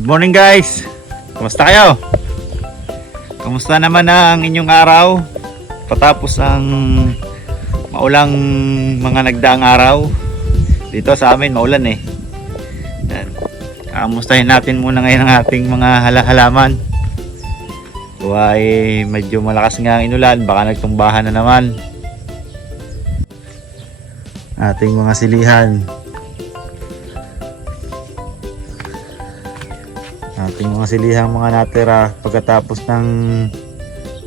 Good morning guys! Kumusta kayo? Kumusta naman ang inyong araw? Patapos ang maulang mga nagdaang araw. Dito sa amin maulan eh. Yan. Kamustahin natin muna ngayon ang ating mga halaman. Kuha eh medyo malakas nga ang inulan, baka nagtumbahan na naman. Ating mga silihan. Ating mga silihang mga natira pagkatapos ng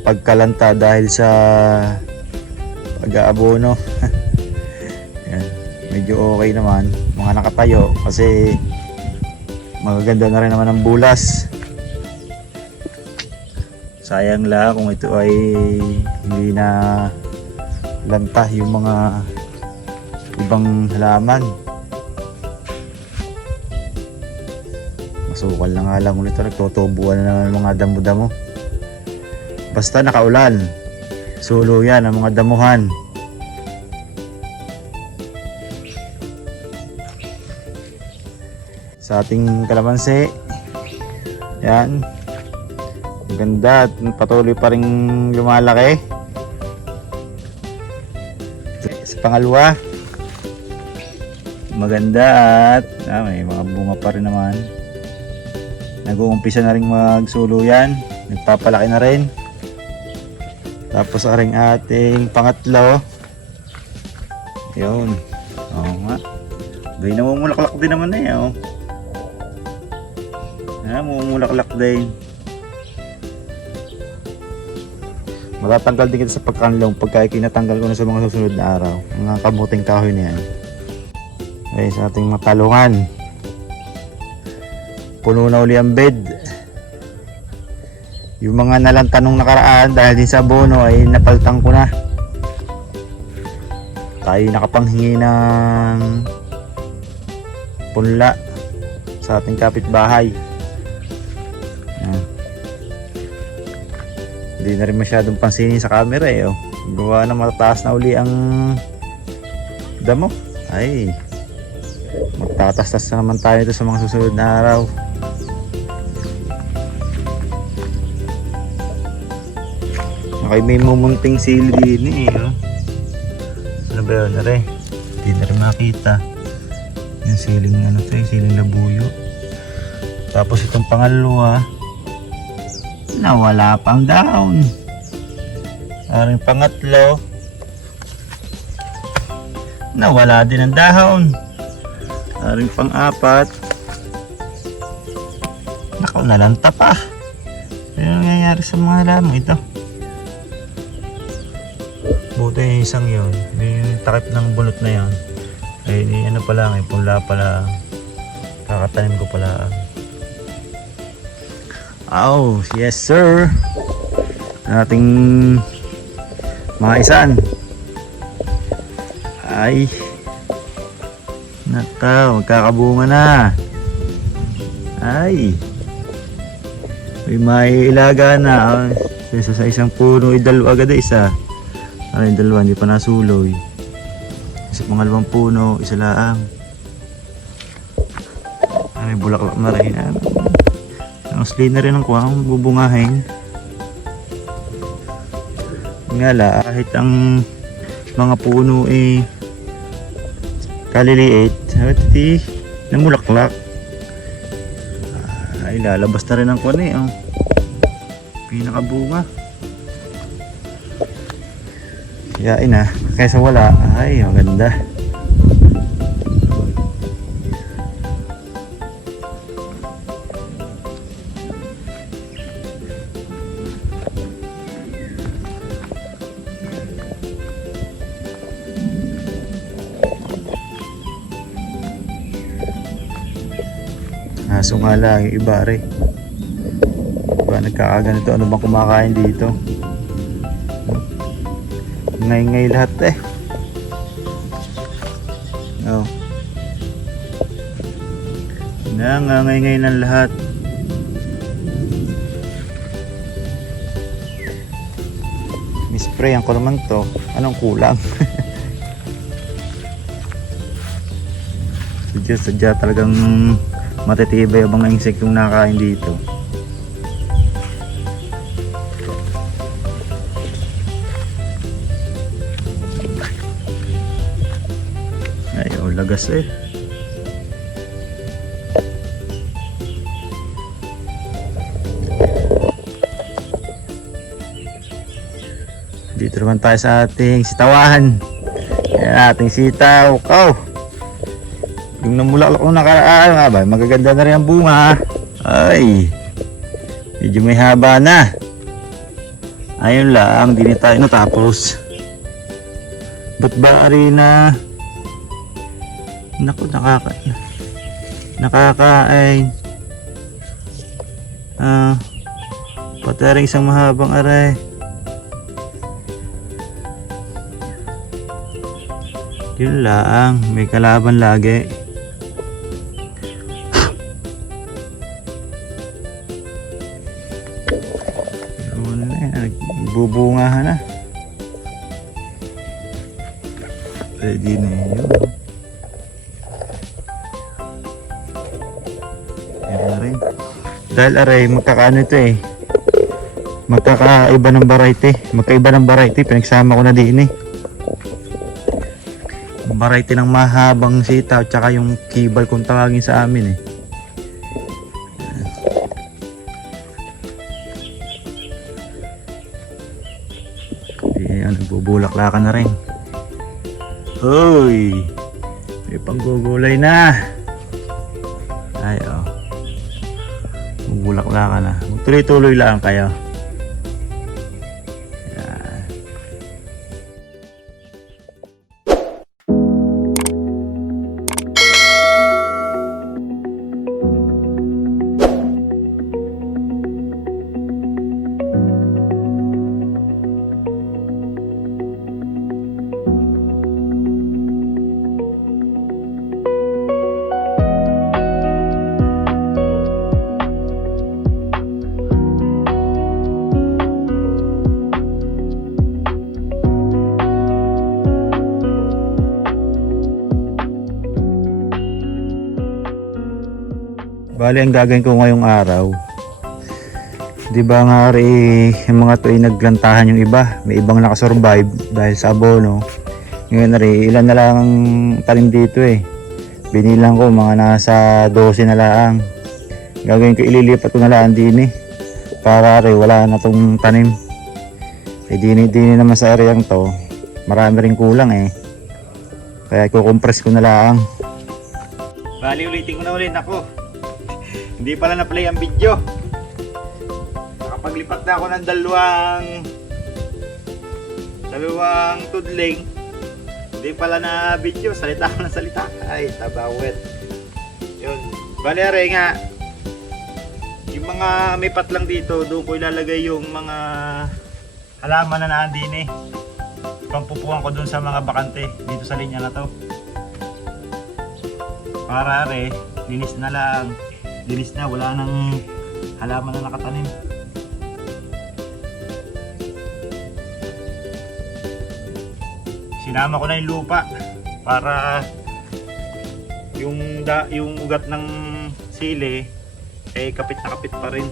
pagkalanta dahil sa pag-aabono. Yan. Medyo okay naman, mga nakatayo kasi magaganda na rin naman ang bulas. Sayang lang kung ito ay hindi na lanta yung mga ibang halaman. Masukal na nga lang ulit, nagtutubuan na naman mga damo-damo. Basta nakaulan, sulo yan ang mga damuhan. Sa ating kalamansi, yan, maganda at patuloy pa rin lumalaki. Sa pangalawa, maganda at may mga bunga pa rin naman. Nag-uumpisa na rin magsulo yan, nagpapalaki na rin. Tapos aring ating pangatlo, yun, oo nga, gawin na mumulaklak din naman na yan, mumulaklak din. Matatanggal din kita sa pagkanlong pagka kinatanggal ko na sa mga susunod na araw, mga kamuting kahoy na yan. Okay, sa ating matalungan, puno na uli ang bed. Yung mga nalantanong nakaraan dahil din sa abono ay napaltang ko na. Tayo nakapanghingi ng punla sa ating kapitbahay. Hindi na rin masyadong pansinin sa camera eh. Gawa na matataas na uli ang damo. Ay, magtatastas na naman tayo ito sa mga susunod na araw. Okay, may mumunting sili din eh. Ano ba yun? Nare? Hindi na rin makita. Yung siling ano to, yung siling labuyo. Tapos itong pangalawa, nawala pang dahon. Aring pangatlo, nawala din ang dahon. Aring pang-apat, nako, nalanta pa. Ano nangyayari sa mga halaman ito? Buti yung isang yun, yung takip ng bunot na yun ay ano pala, may punla pala, kakatanim ko pala. Oh, yes sir. Ating mga isan ay naka, magkakabunga na. Ay, may ilaga na. Sa isang puno, idalawa agad isa. Ay, dalawa, hindi pa nasuloy. Sa pangalawang puno, isa laang. Ay, bulaklak na rin. Ang slay na rin ang kuwang bubungahin. Nga la, kahit ang mga puno eh kaliliit, iti namulaklak. Ay, lalabas na rin ang kuwan eh. Pinakabunga. Yain na, kaysa wala. Ay, maganda. Aso nga lang, yung iba rin. Diba nagkakaganito, ano bang kumakain dito? Ngay-ngay lahat eh. Oh. Ngay-ngay ng lahat. Misprayan ko naman to. Anong kulang? Sadya talagang Matitibay ang mga insektong nakain dito. Ay, lagas eh. Dito naman tayo sa ating sitawan. Ayan, ating sitaw. Yung namulaklak nung nakaraan, magaganda na rin ang bunga. Ay, medyo may haba na. Ayun lang, di na tayo natapos. Ba't ba arena? Naku, nakakain. Pati rin isang mahabang aray. Yun lang, may kalaban lagi. Bubungahan na. Pwede na yun. Yan na rin. Dahil aray, magkakaano ito eh. Magkakaiba ng variety. Magkaiba ng variety, pinagsama ko na din eh. Variety ng mahabang sitaw tsaka yung kibal kung tawagin sa amin eh. Ayan, nagbubulaklakan na rin. Hoy, may panggugulay na. Ay bubulaklakan na. Magtuloy-tuloy lang kayo. Bali, ang gagawin ko ngayong araw, di ba nga rin yung mga to ay naglantahan yung iba, may ibang nakasurvive dahil sa abono. Ngayon na rin, ilan na lang ang tanim dito eh, binilang ko mga nasa 12 na lang. Gagawin ko, ililipat ko na lang din eh, para rin wala na tong tanim. Eh dini naman sa areang to, marami rin kulang eh, kaya kukompress ko na lang. Bali, ulitin ko na ulit ako. Hindi pala na-play ang video. Nakapaglipat na ako ng dalawang tudling. Hindi pala na video. Salita ako ng salita. Ay, tabawet. Yun. Bali, aray nga. Yung mga may patlang dito, doon ko ilalagay yung mga halaman na naandin eh. Pampupuan ko doon sa mga bakante. Dito sa linya na to. Para aray, linis na lang. Linis na, wala nang halaman na nakatanim. Sinama ko na yung lupa para yung ugat ng sili eh kapit na kapit pa rin.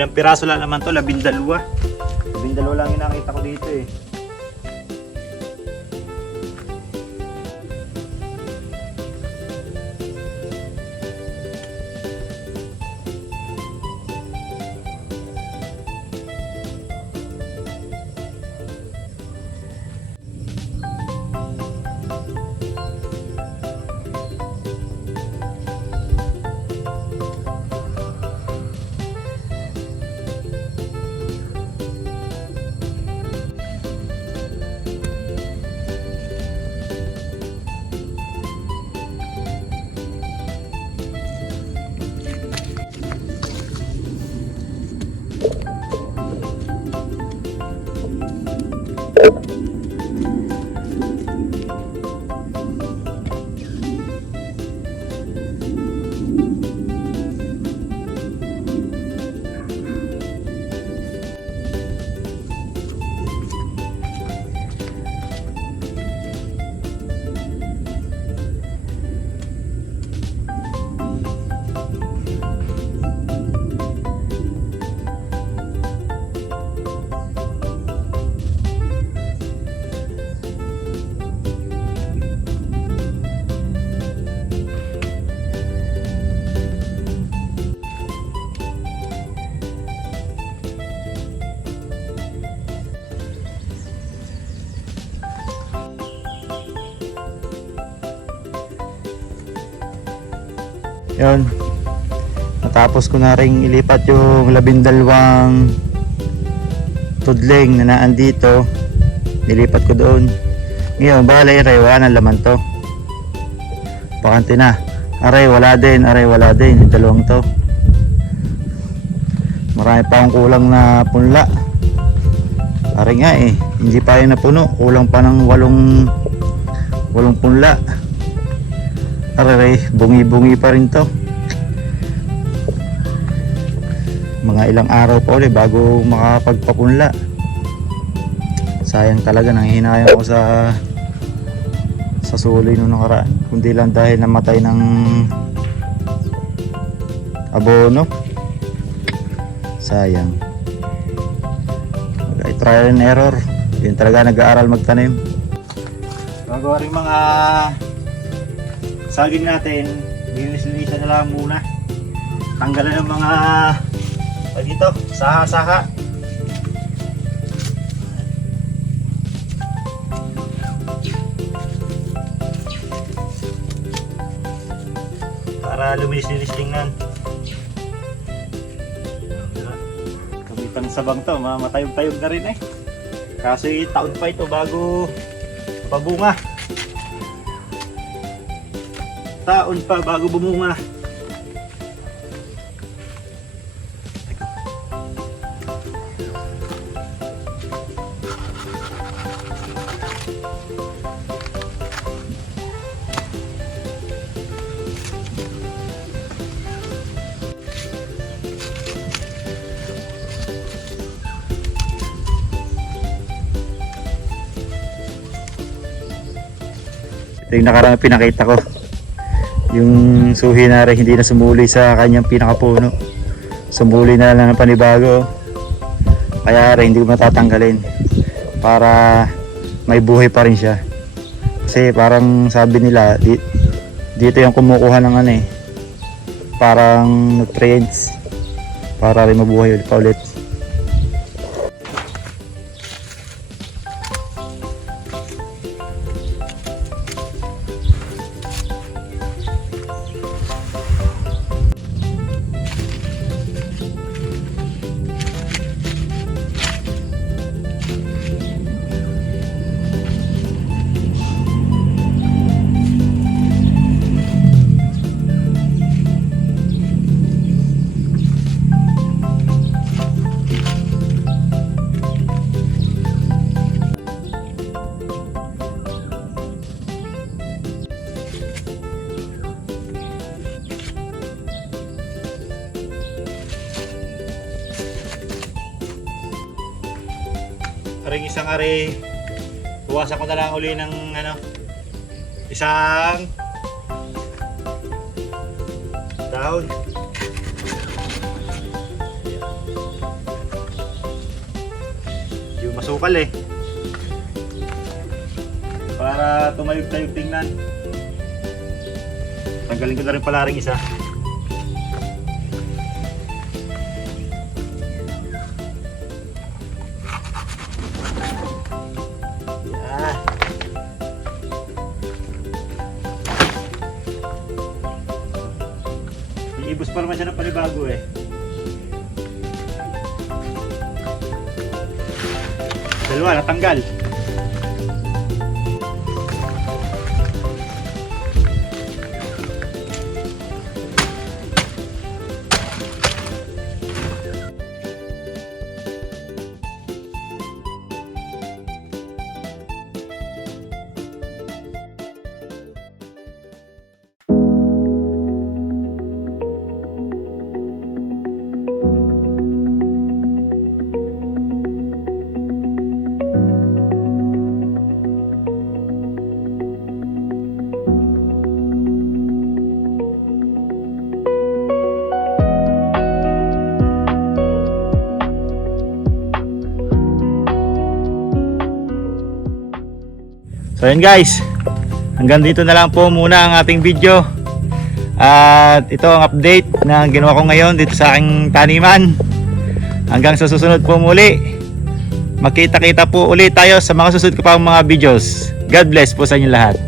Ilang piraso lang naman to, 12. 12 lang yung nakita ko dito eh. Yun. Natapos ko na rin ilipat yung 12 tudling na naan dito. Nilipat ko doon. Ngayon, balay aray, wala na laman to. Bakante na. Aray, wala din. Aray, wala din. Yung dalawang to. Marami pa akong kulang na punla. Aray nga eh. Hindi pa yun napuno. Kulang pa ng 8 punla. Aray, bungi-bungi pa rin to. Mga ilang araw pa ulit bago makapagpapunla. Sayang talaga, nanghihinayang ako sa suloy nung nakaraan. Kundi lang dahil namatay ng abono. Sayang. Trial and error. Yun talaga, nag-aaral magtanim. Gagawa rin mga saging natin, linis-linisan na lang muna. Tanggalan ng mga dito, saha-saha. Para luminis-linis tingnan. Kamitang sabang to, mamatayog-tayog na rin eh. Kasi taon pa ito bago pabunga. Taon pa bago bumunga. Ito yung nakarang pinakita ko. Yung suhi na rin hindi na sumuli sa kanyang pinakapuno. Sumuli na lang ng panibago. Kaya rin hindi ko matatanggalin. Para may buhay pa rin siya. Kasi parang sabi nila, dito yung kumukuha ng ano eh. Parang nutrients. Para rin mabuhay ulit pa ulit. Aring isang are, buwasan ko na lang uli ng ano, isang dahon. Yung masukal eh. Para tumayog-tayog tingnan. Tanggalin ko na rin pala ring isa. Iibos pa naman siya ng panibago eh. Dalawa, natanggal. So yun guys, hanggang dito na lang po muna ang ating video. At ito ang update na ginawa ko ngayon dito sa aking taniman. Hanggang sa susunod po muli. Makita-kita po ulit tayo sa mga susunod ko pang mga videos. God bless po sa inyo lahat.